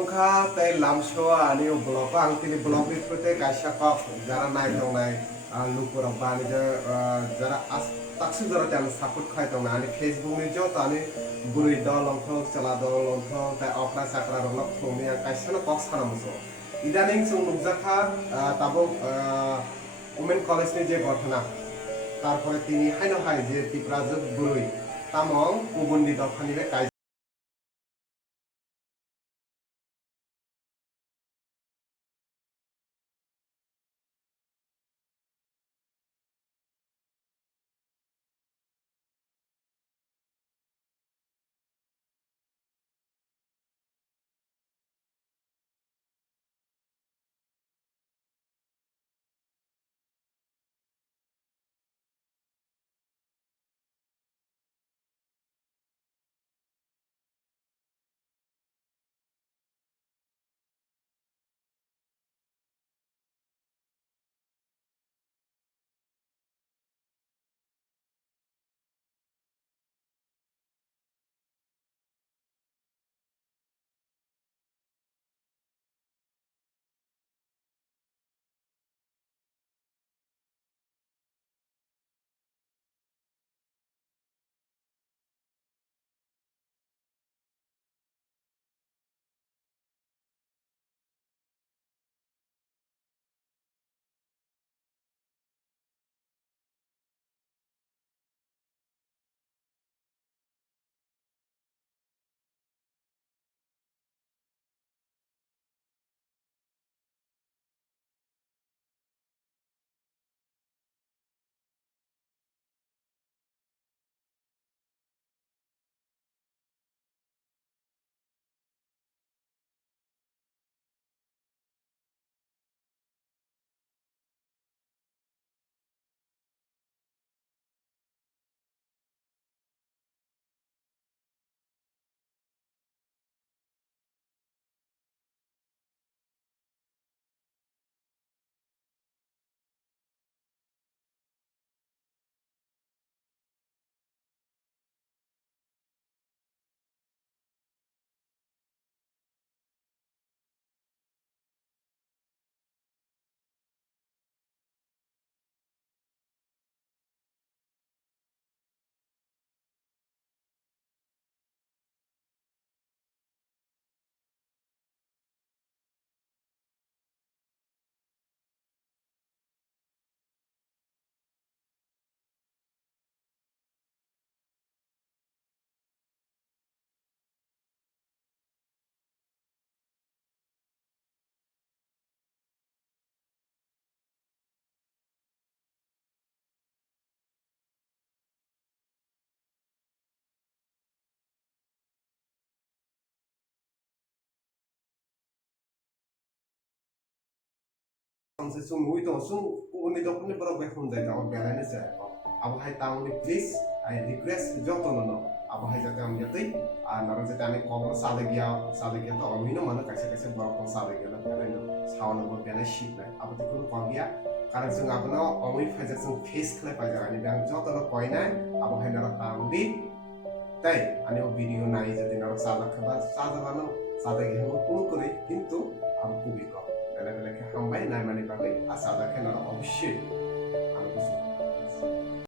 tongkha tei lamshoa ani blog ang tini blog ni pute kaisa kok jara nai tongnai lupurok bani je jara taksu jara tan support khai tongnai ani Facebook ni jo tani burui dol longthok chala dol longthok tei okra sakra rolok thongni ang kaisa no kok sanamuso idaning sung nukjakha tabo women college ni je gotona তারপরে তিনি হাইনো high যে ত্রিপুরাজক বুড়ই তামং উবন্দি দফানিবে কাজ samse sung ui to sung uni dokni borok bekhum jai ta belane jai abo hai tamni please I request joto no abo hai jate am jatei narang jate ani kobro sale gya to amino mano kaise kaise borok ko sale gya na belane sawana bo belane ship na abo te kun kogya karang sung abno omui phajak sung face khle pajak ani bang joto no koina abo hai nara tamdi তাই আমি video নাই যদি না সাদা খাবার সাদা বানো সাদা গেহে কোনো করে কিন্তু আমি খুবই কম বেলা বেলা হামবাই নাই মানে পাবে আর সাদা খেলা অবশ্যই